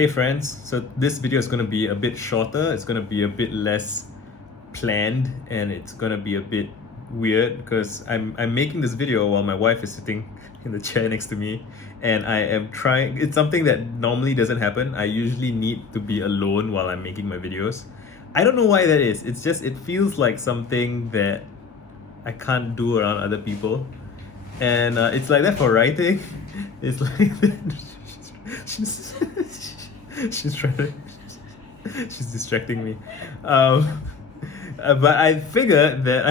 Hey friends, so this video is going to be a bit shorter, it's going to be a bit less planned, and it's going to be a bit weird because I'm making this video while my wife is sitting in the chair next to me, and I am trying. It's something that normally doesn't happen. I usually need to be alone while I'm making my videos. I don't know why that is. It's just it feels like something that I can't do around other people, and it's like that for writing. It's like she's she's trying to she's distracting me, um, but I figured that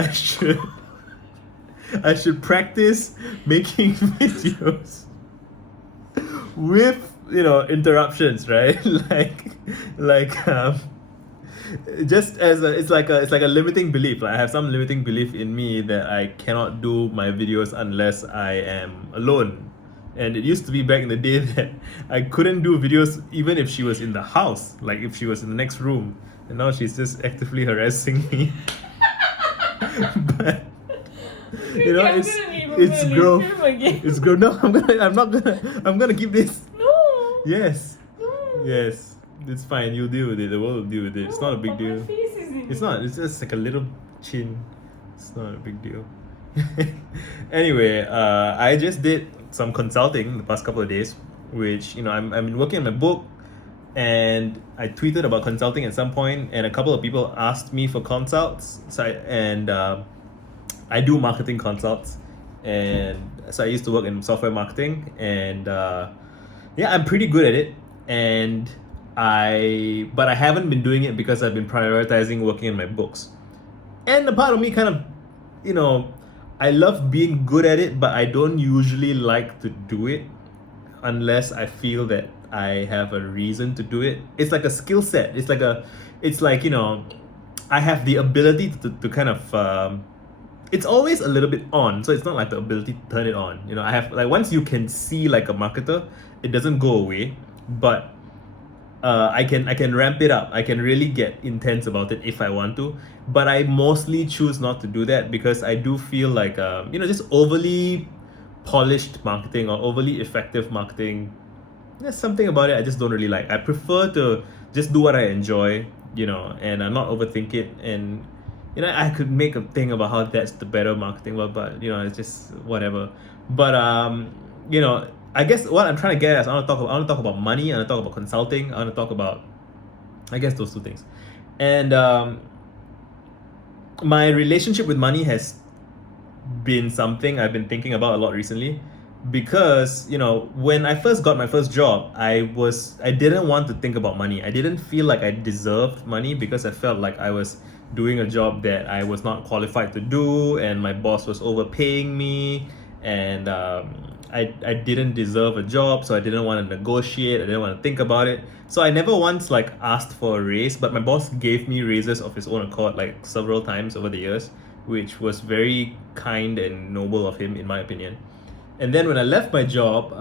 I should practice making videos with interruptions, right? like just as it's like a limiting belief. Like I have some limiting belief in me that I cannot do my videos unless I am alone. And it used to be back in the day that I couldn't do videos even if she was in the house, like if she was in the next room. And now she's just actively harassing me. But it's growth. It's growth. No, I'm gonna keep this. No. Yes. No. Yes. It's fine. You'll deal with it. The world will deal with it. It's not a big But deal. my face is in It's it. not. It's just like a little chin. It's not a big deal. Anyway, I just did some consulting the past couple of days, which I'm been working on my book, and I tweeted about consulting at some point, and a couple of people asked me for consults. I do marketing consults, and so I used to work in software marketing, and yeah, I'm pretty good at it, and but I haven't been doing it because I've been prioritizing working on my books. And a part of me kind of, you know, I love being good at it, but I don't usually like to do it unless I feel that I have a reason to do it. It's like a skill set. It's like, I have the ability to kind of, it's always a little bit on. So it's not like the ability to turn it on. I have, like, once you can see like a marketer, it doesn't go away, but I can ramp it up. I can really get intense about it if I want to, but I mostly choose not to do that because I do feel like just overly polished marketing or overly effective marketing. There's something about it I just don't really like. I prefer to just do what I enjoy, and not overthink it. And I could make a thing about how that's the better marketing, but it's just whatever. But I guess what I'm trying to get at is I want to talk about money. I want to talk about consulting. I want to talk about, I guess, those two things. And my relationship with money has been something I've been thinking about a lot recently, because when I first got my first job, I didn't want to think about money. I didn't feel like I deserved money because I felt like I was doing a job that I was not qualified to do, and my boss was overpaying me, and I didn't deserve a job, so I didn't want to negotiate. I didn't want to think about it. So I never once asked for a raise, but my boss gave me raises of his own accord several times over the years, which was very kind and noble of him, in my opinion. And then when I left my job,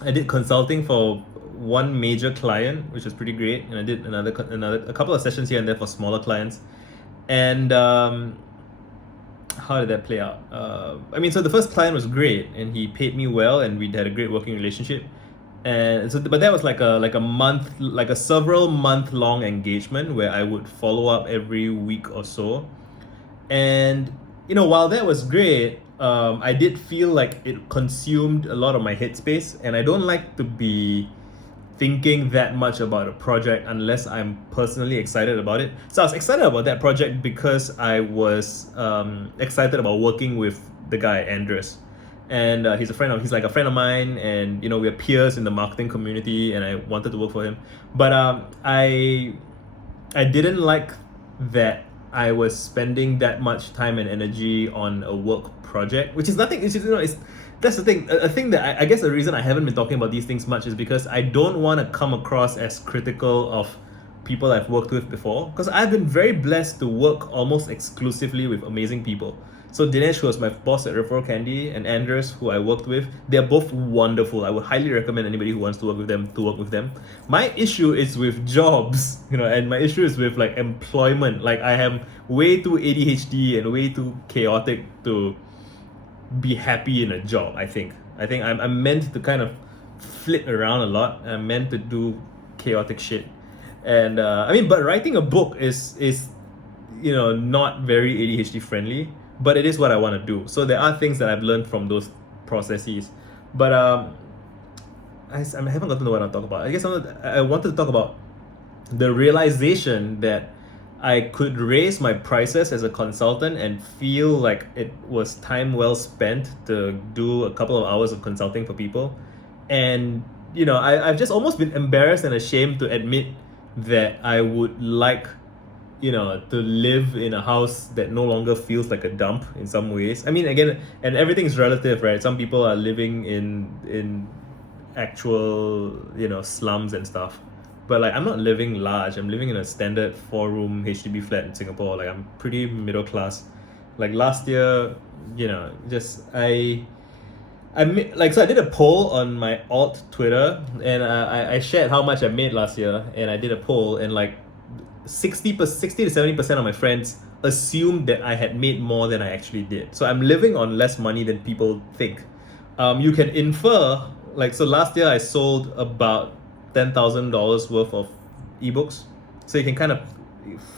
I did consulting for one major client, which was pretty great, and I did a couple of sessions here and there for smaller clients. And how did that play out? So the first client was great, and he paid me well, and we had a great working relationship. And so, but that was like a month, like a several month long engagement where I would follow up every week or so. And while that was great, I did feel like it consumed a lot of my headspace, and I don't like to be thinking that much about a project unless I'm personally excited about it. So I was excited about that project because I was excited about working with the guy Andres, and he's like a friend of mine, and we're peers in the marketing community, and I wanted to work for him. But I didn't like that I was spending that much time and energy on a work project, which is nothing. That's the thing. A thing that I guess the reason I haven't been talking about these things much is because I don't want to come across as critical of people I've worked with before, because I've been very blessed to work almost exclusively with amazing people. So Dinesh, who was my boss at Referral Candy, and Andres, who I worked with, they're both wonderful. I would highly recommend anybody who wants to work with them to work with them. My issue is with jobs, and my issue is with employment. I am way too ADHD and way too chaotic to be happy in a job. I think I'm meant to kind of flit around a lot. I'm meant to do chaotic shit. And I mean, but writing a book is not very ADHD friendly, but it is what I want to do. So there are things that I've learned from those processes. But I haven't gotten to what I'll talk about. I guess I wanted to talk about the realization that I could raise my prices as a consultant and feel like it was time well spent to do a couple of hours of consulting for people. And I've just almost been embarrassed and ashamed to admit that I would like to live in a house that no longer feels like a dump in some ways. I mean, again, and everything's relative, right? Some people are living in actual slums and stuff, but like I'm not living large. I'm living in a standard 4-room HDB flat in Singapore. Like I'm pretty middle class. Like last year, just so I did a poll on my alt Twitter, and I shared how much I made last year, and I did a poll, and like 60 to 70% of my friends assumed that I had made more than I actually did. So I'm living on less money than people think. You can infer, so last year I sold about $10,000 worth of ebooks. So you can kind of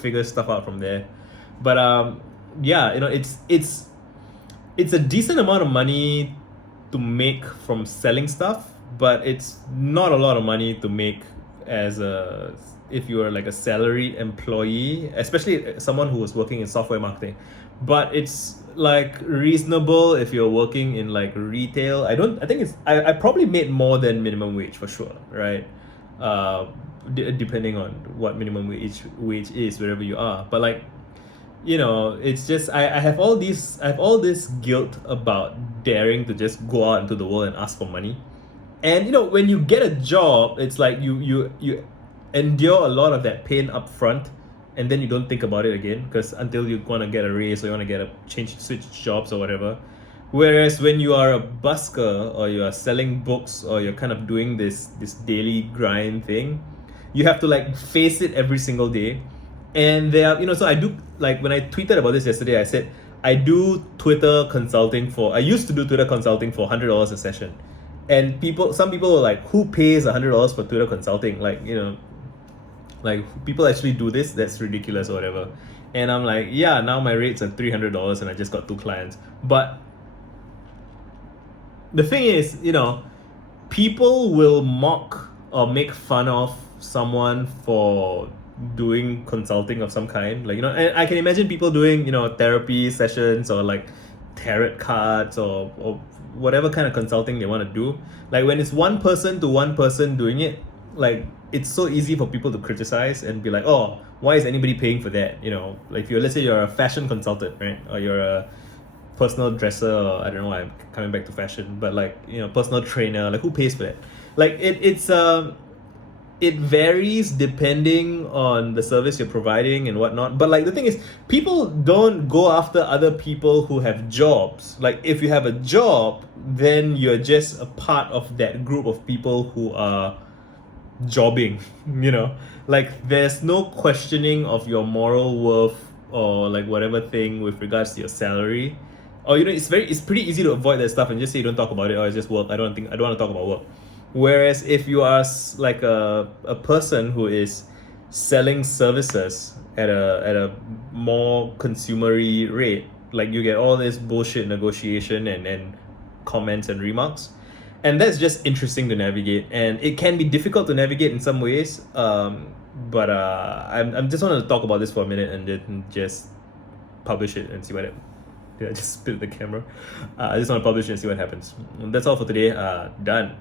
figure stuff out from there. But yeah, it's a decent amount of money to make from selling stuff, but it's not a lot of money to make if you are like a salaried employee, especially someone who was working in software marketing. But it's like reasonable if you're working in like retail. I probably made more than minimum wage for sure, right? Depending on what minimum wage is wherever you are. But like, it's just I have all this guilt about daring to just go out into the world and ask for money. And when you get a job, it's like you endure a lot of that pain up front, and then you don't think about it again, because until you want to get a raise or you want to switch jobs or whatever. Whereas when you are a busker or you are selling books or you're kind of doing this daily grind thing, you have to like face it every single day. And there are, so I do, like when I tweeted about this yesterday, I said I used to do Twitter consulting for $100 a session. And some people were like, who pays $100 for Twitter consulting? Like people actually do this? That's ridiculous or whatever. And I'm like, yeah, now my rates are $300 and I just got 2 clients. But the thing is, people will mock or make fun of someone for doing consulting of some kind. Like, and I can imagine people doing, therapy sessions or like tarot cards or whatever kind of consulting they want to do. Like when it's one person to one person doing it, like it's so easy for people to criticize and be like, oh, why is anybody paying for that? Like let's say you're a fashion consultant, right? Or you're a personal dresser, or I don't know why I'm coming back to fashion, but like, personal trainer, like who pays for that? Like it varies depending on the service you're providing and whatnot. But like the thing is, people don't go after other people who have jobs. Like if you have a job, then you're just a part of that group of people who are jobbing. Like there's no questioning of your moral worth or like whatever thing with regards to your salary. Or it's pretty easy to avoid that stuff and just say don't talk about it, or it's just work. I don't want to talk about work. Whereas if you are like a person who is selling services at a more consumery rate, like you get all this bullshit negotiation and comments and remarks, and that's just interesting to navigate, and it can be difficult to navigate in some ways. But I'm just want to talk about this for a minute and then just publish it and see what it. Did I just spit the camera? I just want to publish it and see what happens. That's all for today. Done.